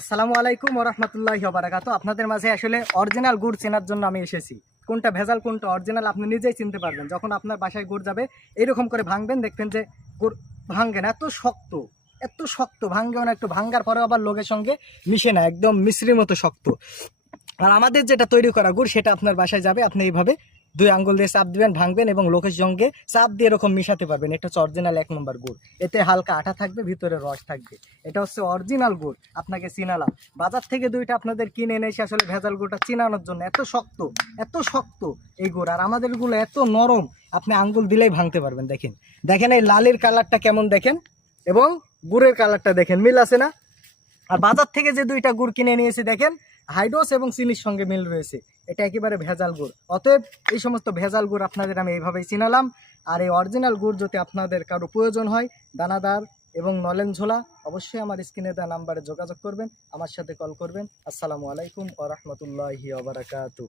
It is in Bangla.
আসসালামু আলাইকুম ওরহমতুল্লাহ বারাকাতু আপনাদের মাঝে আসলে অরিজিনাল গুড় চেনার জন্য আমি এসেছি। কোনটা ভেজাল, কোনটা অরিজিনাল আপনি নিজেই চিনতে পারবেন। যখন আপনার বাসায় গুড় যাবে, এরকম করে ভাঙবেন, দেখবেন যে গুড় ভাঙ্গে না, এত শক্ত এত শক্ত ভাঙ্গেও না, একটু ভাঙ্গার পরেও আবার লোকের সঙ্গে মিশে না, একদম মিশ্রির মতো শক্ত। আর আমাদের যেটা তৈরি করা গুড়, সেটা আপনার বাসায় যাবে, আপনি এইভাবে দুই আঙ্গুল দিয়ে চাপ দিবেন, ভাঙবেন এবং লোকের সঙ্গে চাপ দিয়ে এরকম মিশাতে পারবেন। এটা হচ্ছে অরিজিনাল এক নম্বর গুড়। এতে হালকা আঠা থাকবে, ভিতরে রস থাকবে। এটা হচ্ছে অরিজিনাল গুড়, আপনাকে চিনালাম। বাজার থেকে দুইটা আপনাদের কিনে এনে এসে আসলে ভেজাল গুড়টা চিনানোর জন্য এত শক্ত এত শক্ত এই গুড়। আর আমাদেরগুলো এত নরম, আপনি আঙ্গুল দিলেই ভাঙতে পারবেন, দেখেন। দেখেন এই লালের কালারটা কেমন দেখেন? এবং গুড়ের কালারটা দেখেন, মিল আছে না? আর বাজার থেকে যে দুইটা গুড় কিনে নিয়েছি দেখেন হাইড্রোস এবং চিনির সঙ্গে মিল রয়েছে। এটা একেবারে ভেজাল গুড়। অতএব এই সমস্ত ভেজাল গুড় আপনাদের আমি এইভাবেই চিনালাম। আর এই অরিজিনাল গুড় যদি আপনাদের কারও প্রয়োজন হয়, দানাদার এবং নলেন ঝোলা, অবশ্যই আমার স্ক্রিনে দেওয়া নাম্বারে যোগাযোগ করবেন, আমার সাথে কল করবেন। আসসালামু আলাইকুম আ ওবরাকাতু